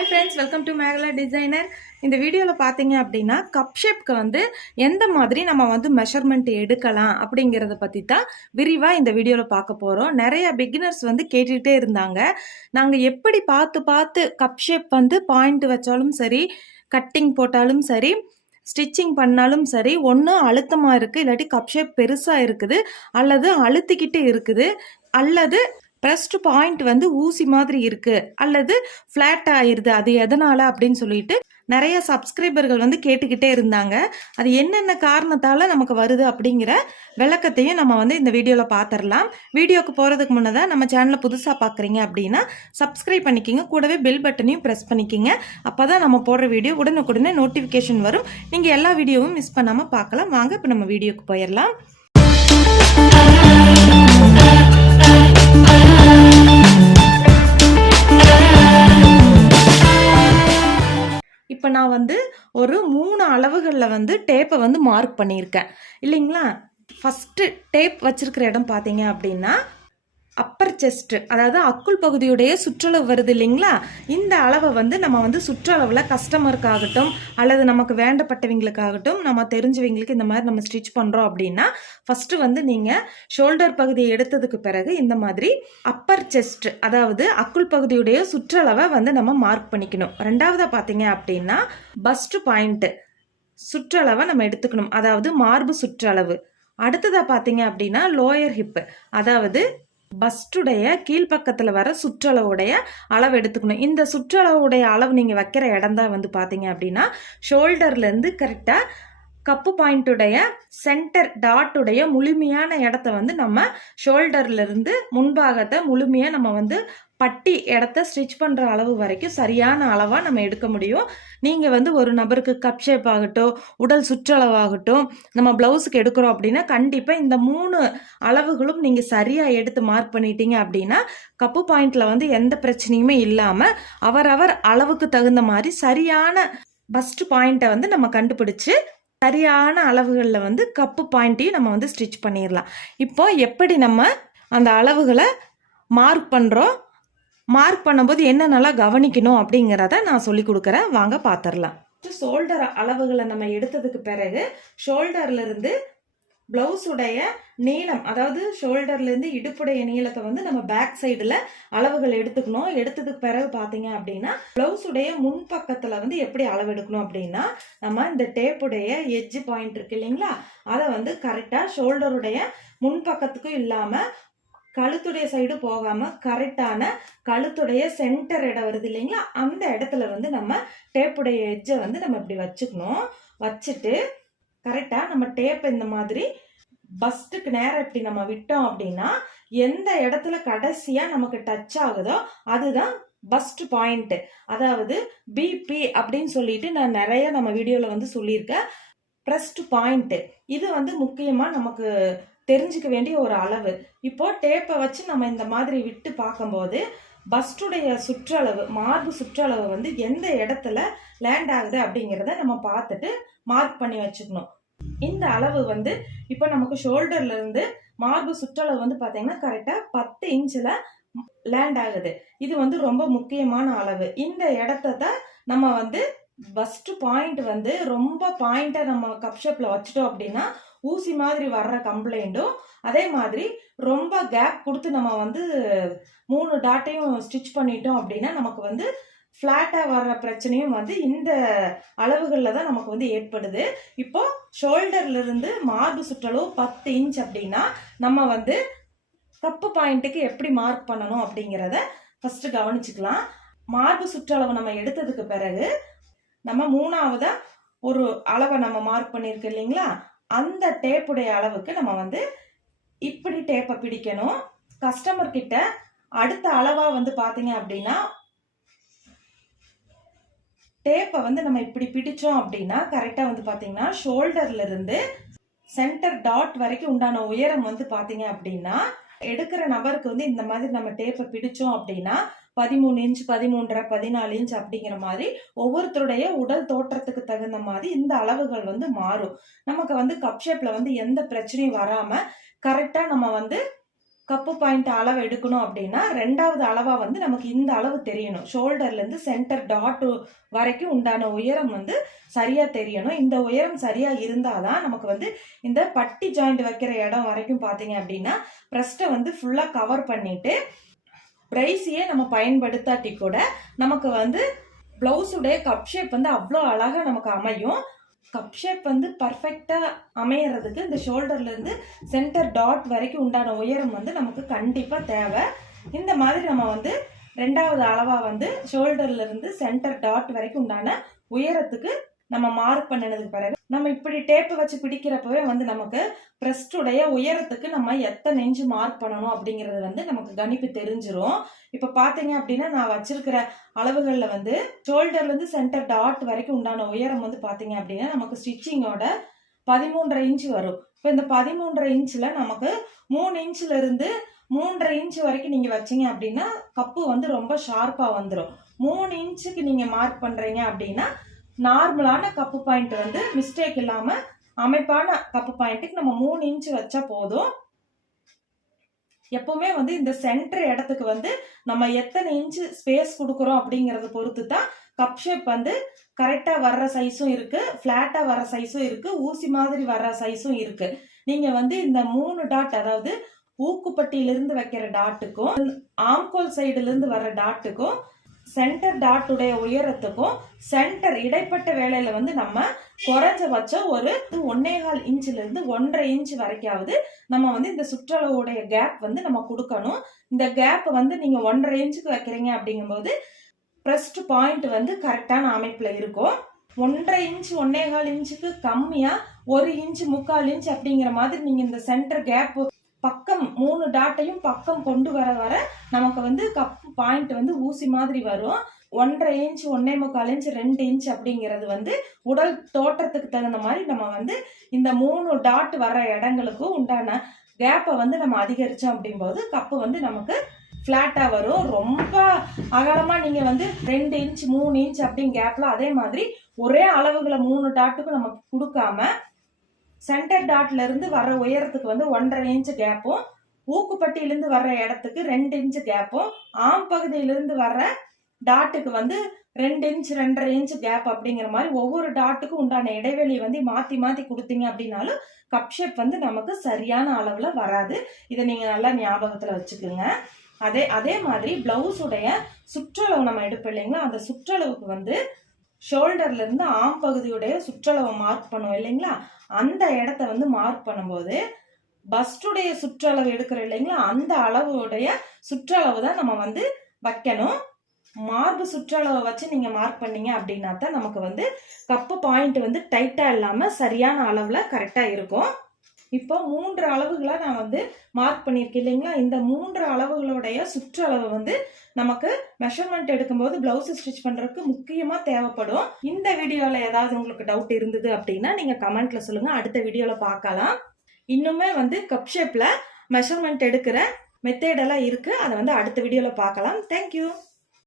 Hi friends welcome to Megala designer இந்த வீடியோவில் பார்த்தீங்க அப்படின்னா கப் ஷேப்க்கு வந்து எந்த மாதிரி நம்ம வந்து மெஷர்மெண்ட் எடுக்கலாம் அப்படிங்கிறத பற்றி தான் விரிவாக இந்த வீடியோவில் பார்க்க போகிறோம் நிறைய பிகினர்ஸ் வந்து கேட்டுகிட்டே இருந்தாங்க. நாங்கள் எப்படி பார்த்து பார்த்து கப் ஷேப் வந்து பாயிண்ட் வச்சாலும் சரி கட்டிங் போட்டாலும் சரி ஸ்டிச்சிங் பண்ணாலும் சரி ஒன்று அழுத்தமாக இருக்குது இல்லாட்டி கப் ஷேப் பெருசாக இருக்குது அல்லது அழுத்திக்கிட்டு இருக்குது அல்லது ப்ரெஸ்ட் பாயிண்ட் வந்து ஊசி மாதிரி இருக்கு. அல்லது ஃப்ளாட் ஆயிருது. அது எதனால அப்படின்னு சொல்லிட்டு நிறைய சப்ஸ்கிரைபர்கள் வந்து கேட்டுக்கிட்டே இருந்தாங்க. அது என்னென்ன காரணத்தால் நமக்கு வருது அப்படிங்கிற விளக்கத்தையும் நம்ம வந்து இந்த வீடியோவில் பார்த்துடலாம் வீடியோக்கு போகிறதுக்கு முன்னதாக நம்ம சேனலை புதுசாக பார்க்குறீங்க அப்படின்னா சப்ஸ்கிரைப் பண்ணிக்கிங்க. கூடவே பெல் பட்டனையும் ப்ரெஸ் பண்ணிக்கிங்க. அப்போ தான் நம்ம போடுற வீடியோ உடனுக்குடனே நோட்டிஃபிகேஷன் வரும். நீங்கள் எல்லா வீடியோவும் மிஸ் பண்ணாமல் பார்க்கலாம் வாங்க இப்போ நம்ம வீடியோக்கு போயிடலாம் இப்போ நான் வந்து ஒரு மூணு அளவுகளில் வந்து டேப்பை வந்து மார்க் பண்ணியிருக்கேன். இல்லைங்களா? ஃபஸ்ட்டு டேப் வச்சுருக்கிற இடம் பார்த்தீங்க அப்படின்னா அப்பர் செஸ்ட் அதாவது அக்குள் பகுதியுடைய சுற்றளவு வருது இல்லைங்களா? இந்த அளவை வந்து நம்ம வந்து சுற்றளவில் கஸ்டமருக்காகட்டும் அல்லது நமக்கு வேண்டப்பட்டவங்களுக்காகட்டும் நம்ம தெரிஞ்சவங்களுக்கு இந்த மாதிரி நம்ம ஸ்டிச் பண்ணுறோம் அப்படின்னா ஃபஸ்ட்டு வந்து நீங்கள் ஷோல்டர் பகுதியை எடுத்ததுக்கு பிறகு இந்த மாதிரி அப்பர் செஸ்ட் அதாவது அக்குள் பகுதியுடைய சுற்றளவை வந்து நம்ம மார்க் பண்ணிக்கணும். ரெண்டாவதாக பார்த்தீங்க அப்படின்னா பஸ்ட் பாயிண்ட்டு சுற்றளவை நம்ம எடுத்துக்கணும். அதாவது மார்பு சுற்றளவு. அடுத்ததாக பார்த்தீங்க அப்படின்னா லோயர் ஹிப்பு அதாவது பஸ்டுடைய கீழ்ப்பக்கத்தில் வர சுற்றளவுடைய அளவு எடுத்துக்கணும். இந்த சுற்றளவுடைய அளவு நீங்கள் வைக்கிற இடம் தான் வந்து பார்த்தீங்க அப்படின்னா ஷோல்டர்லேருந்து கரெக்டாக கப்பு பாயிண்ட்டுடைய சென்டர் டாட்டுடைய முழுமையான இடத்த வந்து நம்ம ஷோல்டர்லேருந்து முன்பாகத்தை முழுமையாக நம்ம வந்து பட்டி இடத்த ஸ்டிச் பண்ணுற அளவு வரைக்கும் சரியான அளவாக நம்ம எடுக்க முடியும். நீங்கள் வந்து ஒரு நபருக்கு கப் ஷேப் ஆகட்டும் உடல் சுற்றளவாகட்டும் நம்ம ப்ளவுஸுக்கு எடுக்கிறோம் அப்படின்னா கண்டிப்பாக இந்த மூணு அளவுகளும் நீங்கள் சரியாக எடுத்து மார்க் பண்ணிட்டீங்க அப்படின்னா கப்பு பாயிண்டில் வந்து எந்த பிரச்சனையுமே இல்லாமல் அவரவர் அளவுக்கு தகுந்த மாதிரி சரியான ஃபஸ்ட்டு பாயிண்ட்டை வந்து நம்ம கண்டுபிடிச்சி சரியான அளவுகளில் வந்து கப்பு பாயிண்ட்டையும் நம்ம வந்து ஸ்டிச் பண்ணிடலாம் இப்போ எப்படி நம்ம அந்த அளவுகளை மார்க் பண்ணுறோம் மார்க் பண்ணும்போது என்னென்னலாம் கவனிக்கணும் அப்படிங்கிறத நான் சொல்லி கொடுக்குறேன். வாங்க பார்த்துடலாம் ஷோல்டர் அளவுகளை நம்ம எடுத்ததுக்கு பிறகு ஷோல்டர்லேருந்து ப்ளவுஸுடைய பிளவுஸுடைய நீளம் அதாவது ஷோல்டர்லேருந்து இடுப்புடைய நீளத்தை வந்து நம்ம பேக் சைடில் அளவுகள் எடுத்துக்கணும். எடுத்ததுக்கு பிறகு பார்த்தீங்க அப்படின்னா பிளவுஸுடைய முன்பக்கத்தில் வந்து எப்படி அளவு எடுக்கணும் அப்படின்னா நம்ம இந்த டேப்புடைய எஜ்ஜு பாயிண்ட் இருக்கு இல்லைங்களா? அதை வந்து கரெக்டாக ஷோல்டருடைய முன்பக்கத்துக்கும் இல்லாமல் கழுத்துடைய சைடு போகாமல் கரெக்டான கழுத்துடைய சென்டர் இடம் வருது இல்லைங்களா? அந்த இடத்துல வந்து நம்ம டேப்புடைய எஜ்ஜை வந்து நம்ம இப்படி வச்சுக்கணும். வச்சுட்டு கரெக்டாக நம்ம டேப் இந்த மாதிரி பஸ்ட்டுக்கு நேரம் இப்படி நம்ம விட்டோம் அப்படின்னா எந்த இடத்துல கடைசியாக நமக்கு டச் ஆகுதோ அதுதான் பஸ்ட் பாயிண்ட் அதாவது பிபி அப்படின்னு சொல்லிட்டு நான் நிறைய நம்ம வீடியோவில் வந்து சொல்லியிருக்கேன். ப்ரெஸ்ட் பாயிண்ட் இது வந்து முக்கியமாக நமக்கு தெரிஞ்சுக்க வேண்டிய ஒரு அளவு. இப்போ டேப்பை வச்சு நம்ம இந்த மாதிரி விட்டு பார்க்கும்போது பஸ்டுடைய சுற்றளவு மார்பு சுற்றளவு வந்து எந்த இடத்துல லேண்ட் ஆகுது அப்படிங்கிறத நம்ம பார்த்துட்டு மார்க் பண்ணி வச்சுக்கணும். இந்த அளவு வந்து இப்போ நமக்கு ஷோல்டர்ல இருந்து மார்பு சுற்றளவு வந்து பார்த்தீங்கன்னா கரெக்டாக பத்து இன்ச்சில் லேண்ட் ஆகுது. இது வந்து ரொம்ப முக்கியமான அளவு. இந்த இடத்த தான் நம்ம வந்து ஃபஸ்ட்டு பாயிண்ட் வந்து ரொம்ப பாயிண்ட்டை நம்ம கப் ஷேப்பில் வச்சிட்டோம் அப்படின்னா ஊசி மாதிரி வர்ற கம்ப்ளைண்ட்டும் அதே மாதிரி ரொம்ப கேப் கொடுத்து நம்ம வந்து மூணு டாட்டையும் ஸ்டிச் பண்ணிட்டோம் அப்படின்னா நமக்கு வந்து ஃப்ளாட்டாக வர்ற பிரச்சனையும் வந்து இந்த அளவுகளில் தான் நமக்கு வந்து ஏற்படுது. இப்போ ஷோல்டர்லேருந்து மார்பு சுற்றளவு பத்து இன்ச் அப்படின்னா நம்ம வந்து கப்பு பாயிண்ட்டுக்கு எப்படி மார்க் பண்ணணும் அப்படிங்கிறத ஃபஸ்ட்டு கவனிச்சுக்கலாம். மார்பு சுற்றளவு நம்ம எடுத்ததுக்கு பிறகு நம்ம மூணாவதாக ஒரு அளவை நம்ம மார்க் பண்ணியிருக்கோம் இல்லைங்களா? அந்த டேப்புடைய அளவுக்கு நம்ம வந்து இப்படி டேப்பை பிடிக்கணும். கஸ்டமர் கிட்ட அடுத்த அளவாக வந்து பார்த்தீங்க அப்படின்னா டேப்பை வந்து நம்ம இப்படி பிடிச்சோம் அப்படின்னா கரெக்டாக வந்து பார்த்தீங்கன்னா ஷோல்டர்ல இருந்து சென்டர் டாட் வரைக்கும் உண்டான உயரம் வந்து பார்த்தீங்க அப்படின்னா எடுக்கிற நபருக்கு வந்து இந்த மாதிரி நம்ம டேப்பை பிடிச்சோம் அப்படின்னா பதிமூணு இன்ச் பதிமூன்றரை பதினாலு இன்ச் அப்படிங்கிற மாதிரி ஒவ்வொருத்தருடைய உடல் தோற்றத்துக்கு தகுந்த மாதிரி இந்த அளவுகள் வந்து மாறும். நமக்கு வந்து கப் ஷேப்ல வந்து எந்த பிரச்சனையும் வராம கரெக்டா நம்ம வந்து கப்பு பாயிண்ட் அளவு எடுக்கணும் அப்படின்னா ரெண்டாவது அளவா வந்து நமக்கு இந்த அளவு தெரியணும். ஷோல்டர்ல இருந்து சென்டர் டாட் வரைக்கும் உண்டான உயரம் வந்து சரியா தெரியணும். இந்த உயரம் சரியா இருந்தாதான் நமக்கு வந்து இந்த பட்டி ஜாயிண்ட் வைக்கிற இடம் வரைக்கும் பாத்தீங்க அப்படின்னா பிரஸ்ட்டை வந்து ஃபுல்லா கவர் பண்ணிட்டு பிரைஸையே நம்ம பயன்படுத்தாட்டி கூட நமக்கு வந்து பிளவுஸுடைய கப் ஷேப் வந்து அவ்வளோ அழகாக நமக்கு அமையும். கப் ஷேப் வந்து பர்ஃபெக்டாக அமையறதுக்கு இந்த ஷோல்டர்லேருந்து சென்டர் டாட் வரைக்கும் உண்டான உயரம் வந்து நமக்கு கண்டிப்பாக தேவை. இந்த மாதிரி நம்ம வந்து ரெண்டாவது அளவாக வந்து ஷோல்டர்லேருந்து சென்டர் டாட் வரைக்கும் உண்டான உயரத்துக்கு நம்ம மார்க் பண்ணினதுக்கு பிறகு நம்ம இப்படி டேப்பு வச்சு பிடிக்கிறப்பவே வந்து நமக்கு பிரஸ்டுடைய உயரத்துக்கு நம்ம எத்தனை இன்ச்சு மார்க் பண்ணணும் அப்படிங்கிறது வந்து நமக்கு கணிப்பு தெரிஞ்சிரும். இப்போ பார்த்தீங்க அப்படின்னா நான் வச்சிருக்கிற அளவுகளில் வந்து ஷோல்டர்லேருந்து சென்டர் டாட் வரைக்கும் உண்டான உயரம் வந்து பார்த்தீங்க அப்படின்னா நமக்கு ஸ்டிச்சிங்கோட பதிமூன்றரை இன்ச் வரும். இப்போ இந்த பதிமூன்றரை இன்ச்சில் நமக்கு மூணு இன்ச்சிலிருந்து மூன்றரை இன்ச் வரைக்கும் நீங்கள் வச்சீங்க அப்படின்னா கப்பு வந்து ரொம்ப ஷார்ப்பாக வந்துடும் மூணு இன்ச்சுக்கு நீங்கள் மார்க் பண்ணுறீங்க அப்படின்னா நார்மலான கப்பு பாயிண்ட் வந்து மிஸ்டேக் இல்லாம அமைப்பான கப்பு பாயிண்ட்டுக்கு நம்ம மூணு இன்ச்சு வச்சா போதும். எப்பவுமே வந்து இந்த சென்டர் இடத்துக்கு வந்து நம்ம எத்தனை இன்ச்சு ஸ்பேஸ் கொடுக்குறோம் அப்படிங்கறத பொறுத்து தான் கப் ஷேப் வந்து கரெக்டா வர்ற சைஸும் இருக்கு பிளாட்டா வர்ற சைஸும் இருக்கு ஊசி மாதிரி வர்ற சைஸும் இருக்கு. நீங்க வந்து இந்த மூணு டாட் அதாவது ஊக்குப்பட்டியிலிருந்து வைக்கிற டாட்டுக்கும் ஆம்கோல் சைடுல இருந்து வர்ற டாட்டுக்கும் சென்டர் டாட்டுடைய உயரத்துக்கும் சென்டர் இடைப்பட்ட வேலையில வந்து நம்ம குறைஞ்சபட்சம் ஒரு ஒன்னேகால் இன்ச்ல இருந்து ஒன்றரை இன்ச் வரைக்காவது நம்ம வந்து இந்த சுற்றளவுடைய கேப் வந்து நம்ம கொடுக்கணும். இந்த கேப் வந்து நீங்க ஒன்றரை இன்ச்சுக்கு வைக்கிறீங்க அப்படிங்கும்போது ப்ரெஸ்ட் பாயிண்ட் வந்து கரெக்டான அமைப்புல இருக்கும். ஒன்றரை இன்ச் ஒன்னேகால் இன்ச்சுக்கு கம்மியா ஒரு இன்ச் முக்கால் இன்ச் அப்படிங்கிற மாதிரி நீங்க இந்த சென்டர் கேப் பக்கம் மூணு டாட்டையும் பக்கம் கொண்டு வர வர நமக்கு வந்து கப் பாயிண்ட் வந்து ஊசி மாதிரி வரும். ஒன்றரை இன்ச் ஒன்னே முக்கால் இன்ச் ரெண்டு இன்ச் அப்படிங்கிறது வந்து உடல் தோற்றத்துக்கு தகுந்த மாதிரி நம்ம வந்து இந்த மூணு டாட் வர இடங்களுக்கும் உண்டான கேப்பை வந்து நம்ம அதிகரிச்சோம் அப்படிங்கும்போது கப்பு வந்து நமக்கு ஃப்ளாட்டாக வரும். ரொம்ப அகலமாக நீங்கள் வந்து ரெண்டு இன்ச் மூணு இன்ச் அப்படிங்கிற கேப்பில் அதே மாதிரி ஒரே அளவுகளை மூணு டாட்டுக்கும் நம்ம கொடுக்காம சென்டர் டாட்ல இருந்து வர உயரத்துக்கு வந்து ஒன்றரை இன்ச் கேப்பும் ஊக்குப்பட்டியிலிருந்து வர்ற இடத்துக்கு ரெண்டு இன்ச்சு கேப்பும் ஆம் பகுதியிலிருந்து வர்ற டாட்டுக்கு வந்து ரெண்டு இன்ச் ரெண்டரை இன்ச் கேப் அப்படிங்கிற மாதிரி ஒவ்வொரு டாட்டுக்கும் உண்டான இடைவெளியை வந்து மாற்றி மாற்றி கொடுத்தீங்க அப்படின்னாலும் கப் ஷேப் வந்து நமக்கு சரியான அளவில் வராது. இதை நீங்கள் நல்லா ஞாபகத்தில் வச்சுக்கோங்க. அதே அதே மாதிரி பிளவுஸுடைய சுற்றளவு நம்ம எடுப்போம் இல்லைங்களா? அந்த சுற்றளவுக்கு வந்து ஷோல்டர்ல இருந்து ஆம் பகுதியுடைய சுற்றளவை மார்க் பண்ணுவோம் இல்லைங்களா? அந்த இடத்த வந்து மார்க் பண்ணும்போது பஸ்டுடைய சுற்றளவு எடுக்கிறோம் இல்லைங்களா? அந்த அளவுடைய சுற்றளவு தான் நம்ம வந்து வைக்கணும். மார்பு சுற்றளவை வச்சு நீங்க மார்க் பண்ணீங்க அப்படின்னா தான் நமக்கு வந்து கப்பு பாயிண்ட் வந்து டைட்டா இல்லாம சரியான அளவுல கரெக்டா இருக்கும். இப்போ மூன்று அளவுகளாக நான் வந்து மார்க் பண்ணியிருக்கேன் இல்லைங்களா? இந்த மூன்று அளவுகளுடைய சுற்றளவு வந்து நமக்கு மெஷர்மெண்ட் எடுக்கும்போது பிளவுஸ் ஸ்டிச் பண்ணுறதுக்கு முக்கியமாக தேவைப்படும். இந்த வீடியோவில் ஏதாவது உங்களுக்கு டவுட் இருந்தது அப்படின்னா நீங்கள் கமெண்ட்டில் சொல்லுங்கள் அடுத்த வீடியோவில் பார்க்கலாம். இன்னுமே வந்து கப் ஷேப்பில் மெஷர்மெண்ட் எடுக்கிற மெத்தேடெல்லாம் இருக்குது அதை வந்து அடுத்த வீடியோவில் பார்க்கலாம். தேங்க்யூ